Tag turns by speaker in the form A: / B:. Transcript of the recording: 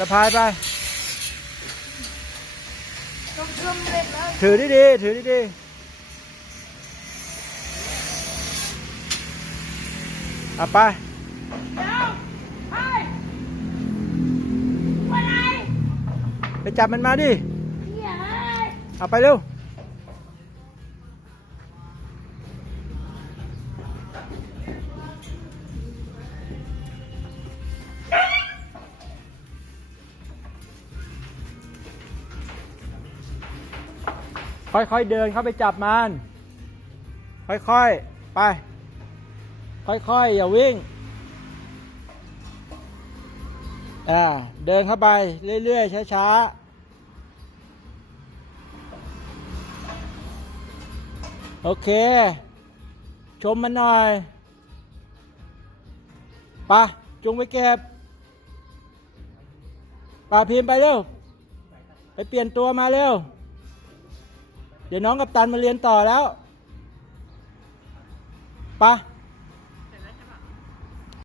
A: สะพายไป
B: ต้องเชื่อมเล็กแล้ว
A: ถือดีๆ ถือดีๆเอาไป
B: เดี๋ยวไปไปไหน
A: ไปจับมันมาดิ
B: เนี่ยเฮ้ย
A: เอาไปเร็ว ค่อยๆเดินเข้าไปจับมัน ค่อยๆ ไป ค่อยๆ อย่าวิ่ง อ่า เดินเข้าไปเรื่อยๆ ช้าๆโอเค ชมมันหน่อยปะจุงไปเก็บป่าพิมพ์ไปเร็ว ไปเปลี่ยนตัวมาเร็ว ดี๋ยวน้องกับตันมาเรียนต่อแล้วไปะ